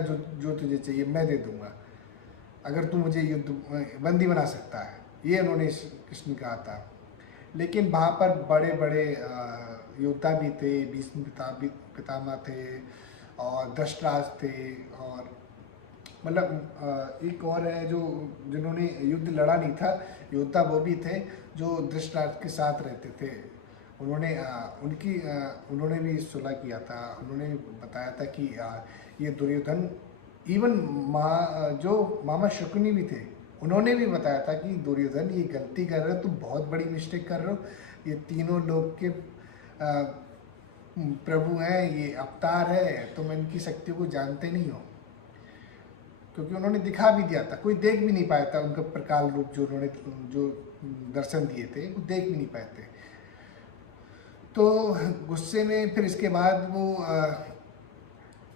जो जो तुझे चाहिए मैं दे दूंगा, अगर तू मुझे युद्ध बंदी बना सकता है, ये उन्होंने कृष्ण कहा था। लेकिन वहाँ पर बड़े बड़े योद्धा भी थे, भीष्म पितामह थे और धृतराष्ट्र थे, और मतलब एक और है जो जिन्होंने युद्ध लड़ा नहीं था, योद्धा वो भी थे जो धृतराष्ट्र के साथ रहते थे। उन्होंने भी सुलह किया था। उन्होंने भी बताया था कि ये दुर्योधन, इवन जो मामा शकुनी भी थे, उन्होंने भी बताया था कि दुर्योधन ये गलती कर रहे हो, तुम बहुत बड़ी मिस्टेक कर रहे हो, ये तीनों लोग के प्रभु हैं, ये अवतार है, तुम इनकी शक्तियों को जानते नहीं हो। क्योंकि उन्होंने दिखा भी दिया था, कोई देख भी नहीं पाया था उनका प्रकाल रूप जो दर्शन दिए थे, वो देख भी नहीं पाए थे। तो गुस्से में फिर इसके बाद वो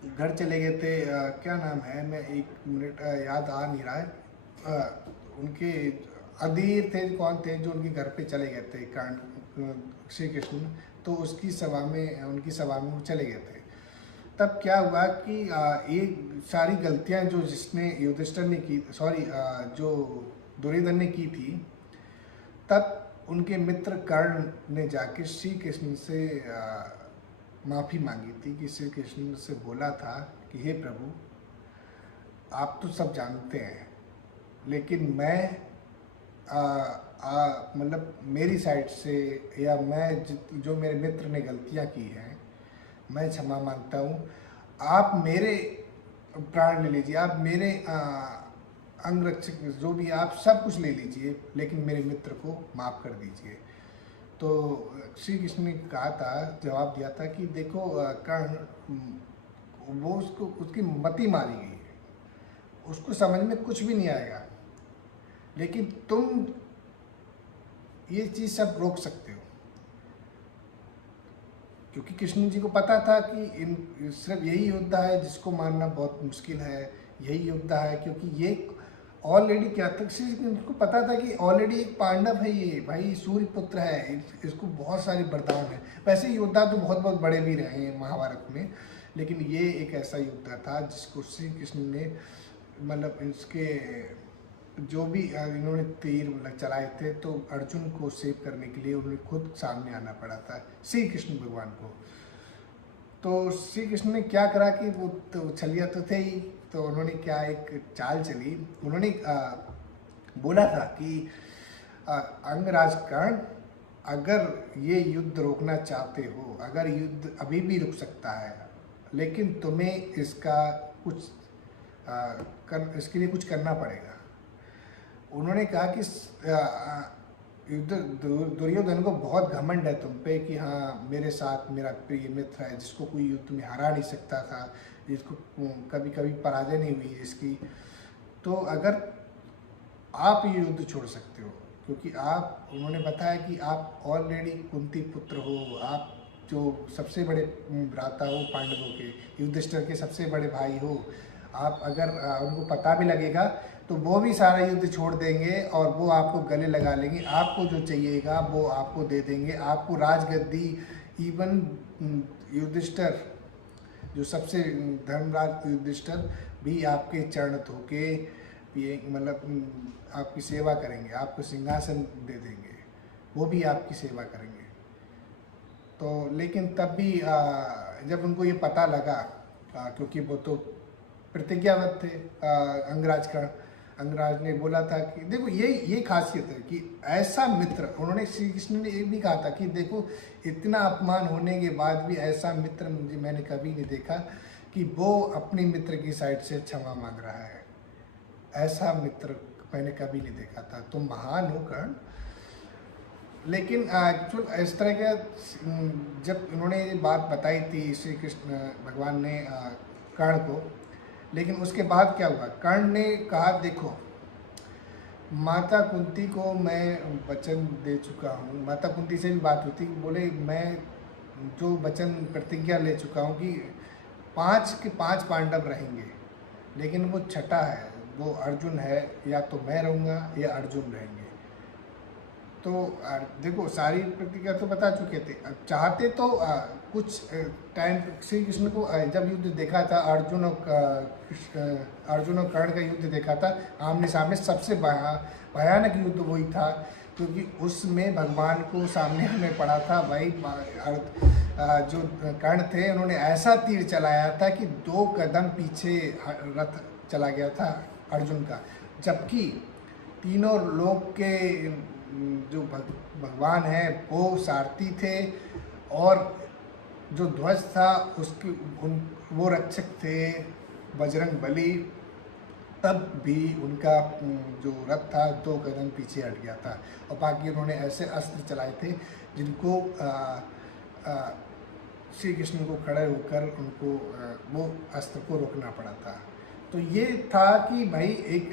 घर चले गए थे। क्या नाम है, मैं एक मिनट याद आ नहीं रहा है। उनके अधीर थे, कौन थे जो उनके घर पे चले गए थे कर्ण श्री कृष्ण, तो उनकी सभा में वो चले गए थे। तब क्या हुआ कि ये सारी गलतियां जो जिसने युधिष्ठिर ने की, जो दुर्योधन ने की थी, तब उनके मित्र कर्ण ने जाके श्री कृष्ण से माफ़ी मांगी थी। कि श्री कृष्ण से बोला था कि हे प्रभु, आप तो सब जानते हैं, लेकिन मैं मतलब मेरी साइड से, या मैं जो मेरे मित्र ने गलतियां की हैं, मैं क्षमा मांगता हूँ। आप मेरे प्राण ले लीजिए, आप मेरे अंगरक्षक जो भी, आप सब कुछ ले लीजिए, लेकिन मेरे मित्र को माफ़ कर दीजिए। तो श्री कृष्ण ने कहा था, जवाब दिया था कि देखो कर्ण, वो उसकी मति मारी गई है, उसको समझ में कुछ भी नहीं आएगा, लेकिन तुम ये चीज़ सब रोक सकते हो। क्योंकि कृष्ण जी को पता था कि सिर्फ यही योद्धा है जिसको मारना बहुत मुश्किल है, यही योद्धा है। क्योंकि ये ऑलरेडी क्या था, उनको पता था कि ऑलरेडी एक पांडव है, ये भाई सूर्य पुत्र है, इसको बहुत सारे वरदान है। वैसे योद्धा तो बहुत बहुत बड़े भी रहे हैं महाभारत में, लेकिन ये एक ऐसा योद्धा था जिसको श्री कृष्ण ने, मतलब इसके जो भी इन्होंने तीर चलाए थे, तो अर्जुन को सेव करने के लिए उन्हें खुद सामने आना पड़ा था श्री कृष्ण भगवान को। तो श्री कृष्ण ने क्या करा कि वो तो छलिया तो थे ही, तो उन्होंने क्या एक चाल चली। उन्होंने बोला था कि अंगराज कर्ण, अगर ये युद्ध रोकना चाहते हो, अगर युद्ध अभी भी रुक सकता है, लेकिन तुम्हें इसका कुछ इसके लिए कुछ करना पड़ेगा। उन्होंने कहा कि दुर्योधन को बहुत घमंड है तुम पे कि हाँ, मेरे साथ मेरा प्रिय मित्र है जिसको कोई युद्ध में हरा नहीं सकता था, जिसको कभी कभी पराजय नहीं हुई इसकी, तो अगर आप ये युद्ध छोड़ सकते हो, क्योंकि आप, उन्होंने बताया कि आप ऑलरेडी कुंती पुत्र हो, आप जो सबसे बड़े भ्राता हो पांडवों के, युधिष्ठिर के सबसे बड़े भाई हो, आप अगर उनको पता भी लगेगा तो वो भी सारा युद्ध छोड़ देंगे और वो आपको गले लगा लेंगे, आपको जो चाहिएगा वो आपको दे देंगे, आपको राजगद्दी, इवन युधिष्ठिर जो सबसे धर्मराज युधिष्ठिर भी आपके चरण धोके मतलब आपकी सेवा करेंगे, आपको सिंहासन दे देंगे, वो भी आपकी सेवा करेंगे। तो लेकिन तब भी जब उनको ये पता लगा, क्योंकि वो तो प्रतिज्ञाबद्ध थे, अंगराज ने बोला था कि देखो ये खासियत है कि ऐसा मित्र, उन्होंने श्री कृष्ण ने ये भी कहा था कि देखो, इतना अपमान होने के बाद भी ऐसा मित्र मैंने कभी नहीं देखा कि वो अपने मित्र की साइड से क्षमा मांग रहा है। ऐसा मित्र मैंने कभी नहीं देखा था। तुम महान हो कर्ण। लेकिन एक्चुअल इस तरह के जब उन्होंने ये बात बताई थी श्री कृष्ण भगवान ने कर्ण को, लेकिन उसके बाद क्या हुआ, कर्ण ने कहा देखो, माता कुंती को मैं वचन दे चुका हूँ। माता कुंती से भी बात हुई थी, बोले मैं जो वचन प्रतिज्ञा ले चुका हूँ कि 5 के 5 पांडव रहेंगे, लेकिन वो छठा है, वो अर्जुन है, या तो मैं रहूँगा या अर्जुन रहेंगे। तो देखो सारी प्रतिज्ञा तो बता चुके थे, अब चाहते तो कुछ टाइम श्री कृष्ण को जब युद्ध देखा था, अर्जुन और कर्ण का युद्ध देखा था आमने सामने, सबसे भयानक युद्ध वही था, क्योंकि उसमें भगवान को सामने हमें पड़ा था भाई। जो कर्ण थे उन्होंने ऐसा तीर चलाया था कि 2 कदम पीछे रथ चला गया था अर्जुन का, जबकि तीनों लोक के जो भगवान हैं वो सारथी थे, और जो ध्वज था उसकी वो रक्षक थे बजरंग बली, तब भी उनका जो रथ था 2 कदम पीछे हट गया था। और बाकी उन्होंने ऐसे अस्त्र चलाए थे जिनको श्री कृष्ण को खड़े होकर उनको वो अस्त्र को रोकना पड़ा था। तो ये था कि भाई एक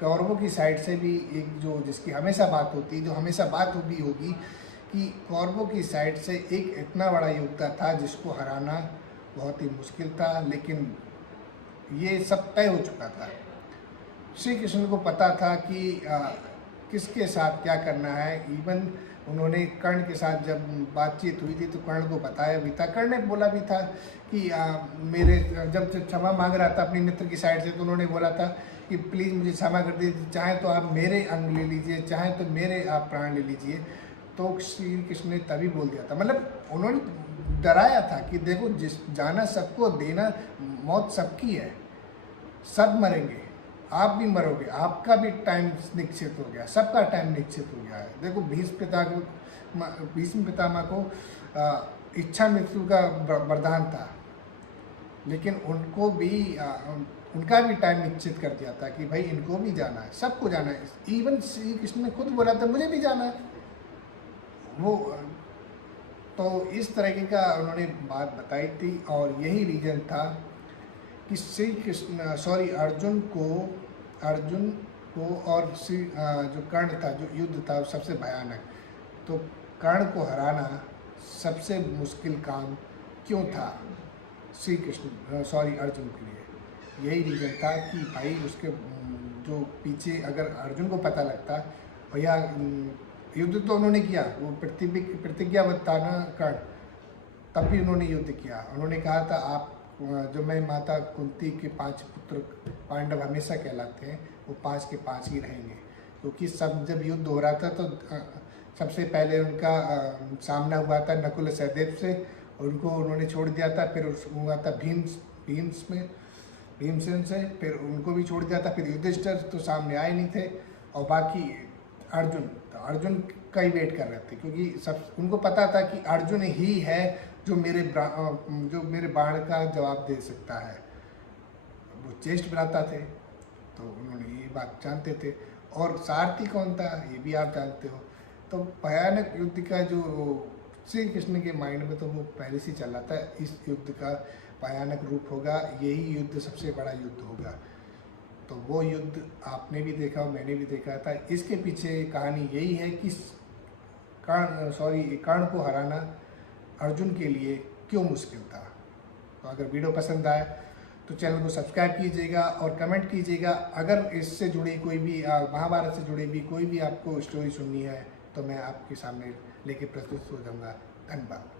कौरवों की साइड से भी एक जो जिसकी हमेशा बात होती, जो हमेशा बात भी होगी, कि कौरवों की साइड से एक इतना बड़ा योद्धा था जिसको हराना बहुत ही मुश्किल था, लेकिन ये सब तय हो चुका था। श्री कृष्ण को पता था कि किसके साथ क्या करना है। इवन उन्होंने कर्ण के साथ जब बातचीत हुई थी तो कर्ण को बताया भी था, कर्ण ने बोला भी था कि मेरे जब क्षमा मांग रहा था अपने मित्र की साइड से, तो उन्होंने बोला था कि प्लीज़ मुझे क्षमा कर दीजिए, चाहे तो आप मेरे अंग ले लीजिए, चाहे तो मेरे आप प्राण ले लीजिए। तो श्री कृष्ण ने तभी बोल दिया था, मतलब उन्होंने डराया था कि देखो जाना सबको, देना मौत सबकी है, सब मरेंगे, आप भी मरोगे, आपका भी टाइम निश्चित हो गया, सबका टाइम निश्चित हो गया है। देखो भीष्म पितामह को इच्छा मृत्यु का वरदान था, लेकिन उनको भी उनका भी टाइम निश्चित कर दिया था कि भाई इनको भी जाना है, सबको जाना है। इवन श्री कृष्ण ने खुद बोला था मुझे भी जाना है। वो तो इस तरीके का उन्होंने बात बताई थी, और यही रीज़न था कि श्री कृष्ण अर्जुन को और श्री जो कर्ण था, जो युद्ध था सबसे भयानक, तो कर्ण को हराना सबसे मुश्किल काम क्यों था श्री कृष्ण अर्जुन के लिए। यही रीज़न था कि भाई उसके जो पीछे अगर अर्जुन को पता लगता, भैया युद्ध तो उन्होंने किया, वो प्रतिज्ञाबद्ध था ना कर्ण, तब भी उन्होंने युद्ध किया। उन्होंने कहा था आप जो मैं माता कुंती के 5 पुत्र पांडव हमेशा कहलाते हैं, वो 5 के 5 ही रहेंगे, क्योंकि सब जब युद्ध हो रहा था तो सबसे पहले उनका सामना हुआ था नकुल सहदेव से, उनको उन्होंने छोड़ दिया था। फिर हुआ था भीमसेन से, फिर उनको भी छोड़ दिया था। फिर युधिष्ठिर तो सामने आए नहीं थे, और बाकी अर्जुन का ही वेट कर रहे थे, क्योंकि सब उनको पता था कि अर्जुन ही है जो मेरे बाण का जवाब दे सकता है। वो चेस्ट बनाता थे, तो उन्होंने ये बात जानते थे। और सारथी कौन था ये भी आप जानते हो। तो भयानक युद्ध का जो श्री कृष्ण के माइंड में तो वो पहले से चल रहा था, इस युद्ध का भयानक रूप होगा, यही युद्ध सबसे बड़ा युद्ध होगा। तो वो युद्ध आपने भी देखा और मैंने भी देखा था। इसके पीछे कहानी यही है कि कर्ण को हराना अर्जुन के लिए क्यों मुश्किल था। तो अगर वीडियो पसंद आए तो चैनल को सब्सक्राइब कीजिएगा और कमेंट कीजिएगा। अगर इससे जुड़ी कोई भी महाभारत से जुड़ी भी कोई भी आपको स्टोरी सुननी है तो मैं आपके सामने लेके प्रस्तुत हो जाऊँगा। धन्यवाद।